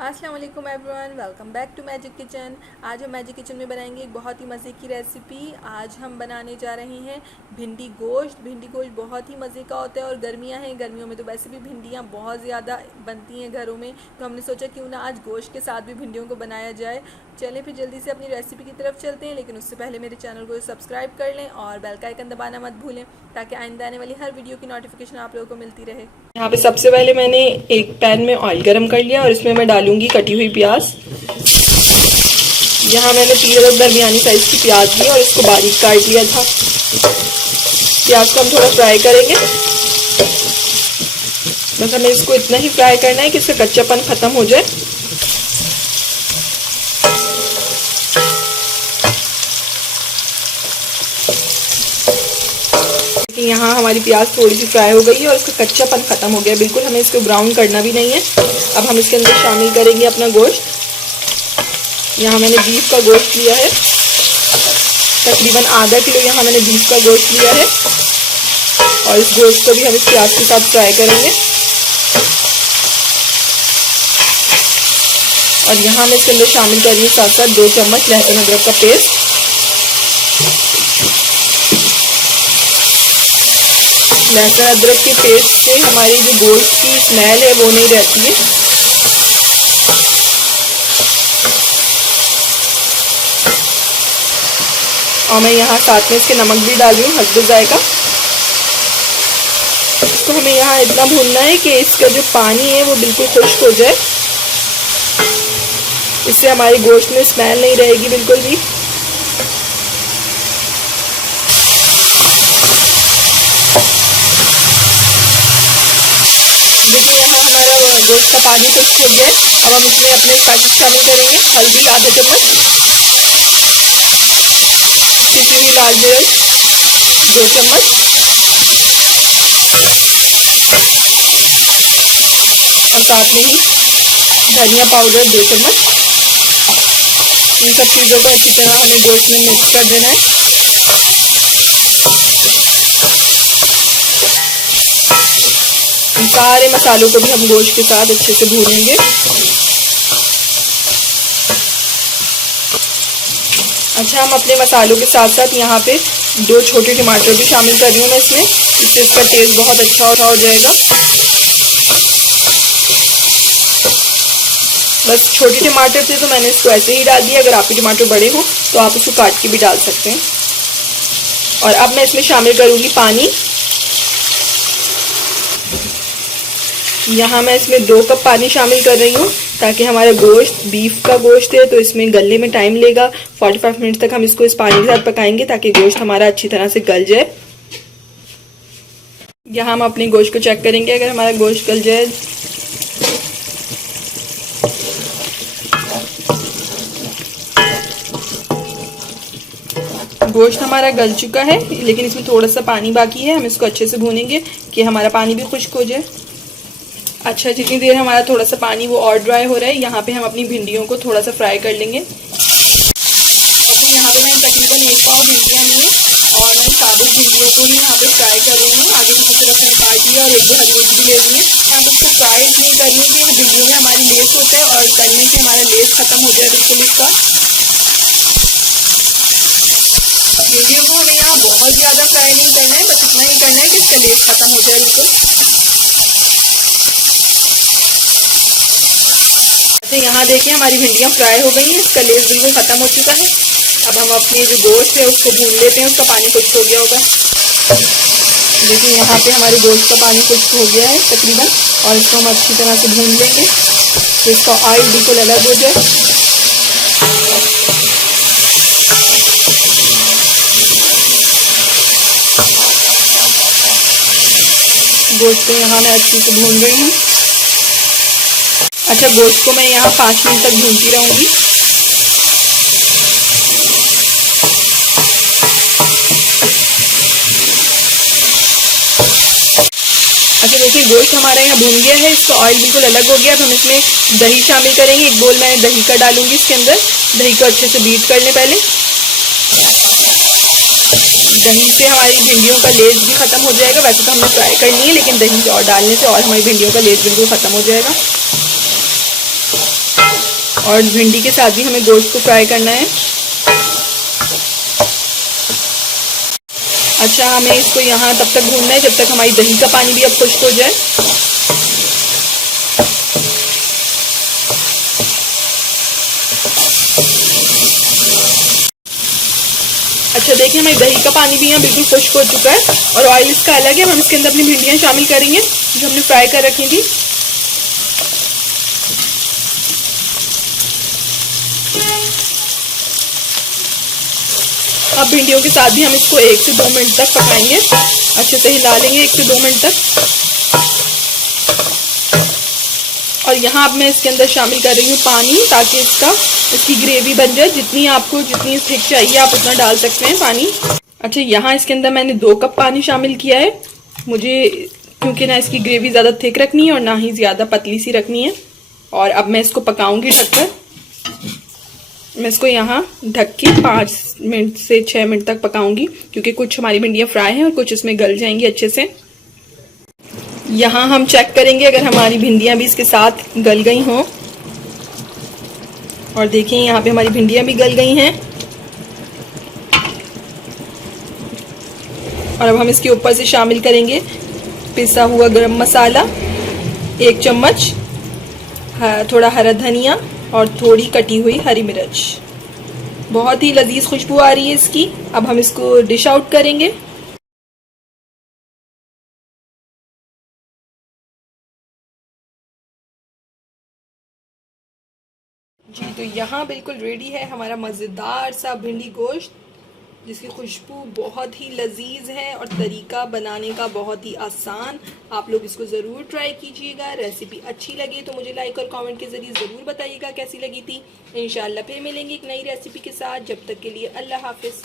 अस्सलाम वालेकुम everyone, welcome back to Magic Kitchen. आज हम मैजिक किचन में बनाएंगे एक बहुत ही मज़े की रेसिपी। आज हम बनाने जा रहे हैं भिंडी गोश्त। भिंडी गोश्त बहुत ही मज़े का होता है और गर्मियां हैं, गर्मियों में तो वैसे भी भिंडियां बहुत ज़्यादा बनती हैं घरों में, तो हमने सोचा क्यों ना आज गोश्त के साथ भी भिंडियों को बनाया जाए। चलें फिर जल्दी से अपनी रेसिपी की तरफ चलते हैं, लेकिन उससे पहले मेरे चैनल को सब्सक्राइब कर लें और बेल का आइकन दबाना मत भूलें ताकि आइंदा आने वाली हर वीडियो की नोटिफिकेशन आप लोगों को मिलती रहे। यहाँ पे सबसे पहले मैंने एक पैन में ऑयल गरम कर लिया और इसमें मैं डालूंगी कटी हुई प्याज। यहाँ मैंने 3 दरमियानी साइज की प्याज ली और इसको बारीक काट लिया था। प्याज को हम थोड़ा फ्राई करेंगे, बस हमें इसको इतना ही फ्राई करना है कि इसका कच्चापन खत्म हो जाए। यहाँ हमारी प्याज थोड़ी सी फ्राई हो गई है और इसका कच्चापन खत्म हो गया बिल्कुल, हमें इसको ब्राउन करना भी नहीं है। अब हम इसके अंदर शामिल करेंगे अपना गोश्त। यहाँ मैंने बीफ का गोश्त लिया है, तकरीबन आधा किलो यहाँ मैंने बीफ का गोश्त लिया है और इस गोश्त को भी हम इस प्याज के साथ फ्राई करेंगे। और यहाँ मैं इसके अंदर शामिल कर रही हूँ साथ साथ 2 चम्मच लहसुन अदरक का पेस्ट। लहसुन अदरक के पेस्ट से हमारी जो गोश्त की स्मेल है वो नहीं रहती है। और मैं यहाँ साथ में इसके नमक भी डाल रही हूँ हस्बे जायका। इसको हमें यहाँ इतना भूनना है कि इसका जो पानी है वो बिल्कुल खुश्क हो जाए, इससे हमारी गोश्त में स्मेल नहीं रहेगी बिल्कुल भी। देखिए यहाँ हमारा गोश्त का पानी खुश्क हो गया है। अब हम इसमें अपने स्पाइसेस शामिल करेंगे। हल्दी आधा चम्मच, पिसी हुई लाल मिर्च 2 चम्मच, और साथ में ही धनिया पाउडर 2 चम्मच। इन सब चीज़ों को अच्छी तरह हमें गोश्त में मिक्स कर देना है। इन सारे मसालों को भी हम गोश्त के साथ अच्छे से भूनेंगे। अच्छा, हम अपने मसालों के साथ साथ यहाँ पे 2 छोटे टमाटर भी शामिल कर रही हूँ मैं इसमें, इससे इसका टेस्ट बहुत अच्छा हो जाएगा। बस छोटे टमाटर थे तो मैंने इसको ऐसे ही डाल दिया, अगर आपके टमाटर बड़े हो तो आप उसको काट के भी डाल सकते हैं। और अब मैं इसमें शामिल करूँगी पानी। यहाँ मैं इसमें 2 कप पानी शामिल कर रही हूँ ताकि हमारा गोश्त बीफ का गोश्त है तो इसमें गलने में टाइम लेगा। 45 मिनट तक हम इसको इस पानी के साथ पकाएंगे ताकि गोश्त हमारा अच्छी तरह से गल जाए। यहाँ हम अपने गोश्त को चेक करेंगे, अगर हमारा गोश्त गल जाए गोश्त हमारा गल चुका है, लेकिन इसमें थोड़ा सा पानी बाकी है। हम इसको अच्छे से भूनेंगे कि हमारा पानी भी खुश्क हो जाए। अच्छा, जितनी देर हमारा थोड़ा सा पानी वो और ड्राई हो रहा है, यहाँ पे हम अपनी भिंडियों को थोड़ा सा फ्राई कर लेंगे। अच्छा, यहाँ पे मैंने तकरीबन 1 पाव भिंडियाँ ली और मैं साबुत भिंडियों को ही यहाँ पे फ्राई कर रही हूँ। आगे की तरफ मैंने काट लिया और 1-2 हरी मिर्च भी ले ली है। हम इसको फ्राई नहीं करेंगे कि भिंडियों में हमारी लेस होता है और तलने से हमारा लेस खत्म हो जाए बिल्कुल इसका। भिंडियों को हमें यहाँ बहुत ज़्यादा फ्राई नहीं करना है, बस इतना ही करना है कि इसका लेस खत्म हो जाए बिल्कुल। अच्छा, यहाँ देखिए हमारी भिंडियाँ फ्राई हो गई हैं, इसका लेस बिल्कुल ख़त्म हो चुका है। अब हम अपनी जो गोश्त है उसको भून लेते हैं, उसका पानी खुश्क हो गया होगा। देखिए यहाँ पे हमारे गोश्त का पानी खुश्क हो गया है तकरीबन, और इसको हम अच्छी तरह से भून लेंगे तो इसका ऑयल बिल्कुल अलग हो जाए। गोश्त को यहाँ मैं अच्छी से भून रही हूँ। अच्छा, गोश्त को मैं यहाँ 5 मिनट तक भूनती रहूँगी। अच्छा, देखिए गोश्त हमारा यहाँ भून गया है, इसका ऑयल बिल्कुल अलग हो गया। अब हम इसमें दही शामिल करेंगे। 1 बोल मैं दही का डालूंगी इसके अंदर। दही को अच्छे से बीट कर लें पहले। दही से हमारी भिंडियों का लेस भी ख़त्म हो जाएगा। वैसे तो हमने फ्राई करनी है, लेकिन दही और डालने से और हमारी भिंडियों का लेस बिल्कुल ख़त्म हो जाएगा। और भिंडी के साथ भी हमें गोश्त को फ्राई करना है। अच्छा, हमें इसको यहाँ तब तक भूनना है जब तक हमारी दही का पानी भी अब खुश्क हो जाए। अच्छा देखिए, हमारी दही का पानी भी यहाँ बिल्कुल खुश्क हो चुका है और ऑयल इसका अलग है। हम इसके अंदर अपनी भिंडियाँ शामिल करेंगे जो हमने फ्राई कर रखी थी। अब भिंडियों के साथ भी हम इसको 1 से 2 मिनट तक पकाएंगे। अच्छे से हिला लेंगे 1 से 2 मिनट तक। और यहाँ अब मैं इसके अंदर शामिल कर रही हूँ पानी, ताकि इसकी ग्रेवी बन जाए। जितनी थिक चाहिए आप उतना डाल सकते हैं पानी। अच्छा, यहाँ इसके अंदर मैंने 2 कप पानी शामिल किया है। मुझे क्योंकि ना इसकी ग्रेवी ज़्यादा थिक रखनी है और ना ही ज़्यादा पतली सी रखनी है। और अब मैं इसको पकाऊंगी ढककर। मैं इसको यहाँ ढक के 5 मिनट से 6 मिनट तक पकाऊंगी, क्योंकि कुछ हमारी भिंडियाँ फ्राई हैं और कुछ इसमें गल जाएंगी अच्छे से। यहाँ हम चेक करेंगे अगर हमारी भिंडियाँ भी इसके साथ गल गई हों। और देखिए, यहाँ पे हमारी भिंडियाँ भी गल गई हैं। और अब हम इसके ऊपर से शामिल करेंगे पिसा हुआ गरम मसाला 1 चम्मच, थोड़ा हरा धनिया और थोड़ी कटी हुई हरी मिर्च। बहुत ही लजीज खुशबू आ रही है इसकी। अब हम इसको डिश आउट करेंगे। जी, तो यहाँ बिल्कुल रेडी है हमारा मज़ेदार सा भिंडी गोश्त, जिसकी खुशबू बहुत ही लजीज है और तरीका बनाने का बहुत ही आसान। आप लोग इसको ज़रूर ट्राई कीजिएगा। रेसिपी अच्छी लगी तो मुझे लाइक और कमेंट के ज़रिए ज़रूर बताइएगा कैसी लगी थी। इंशाल्लाह फिर मिलेंगे एक नई रेसिपी के साथ। जब तक के लिए अल्लाह हाफिज़।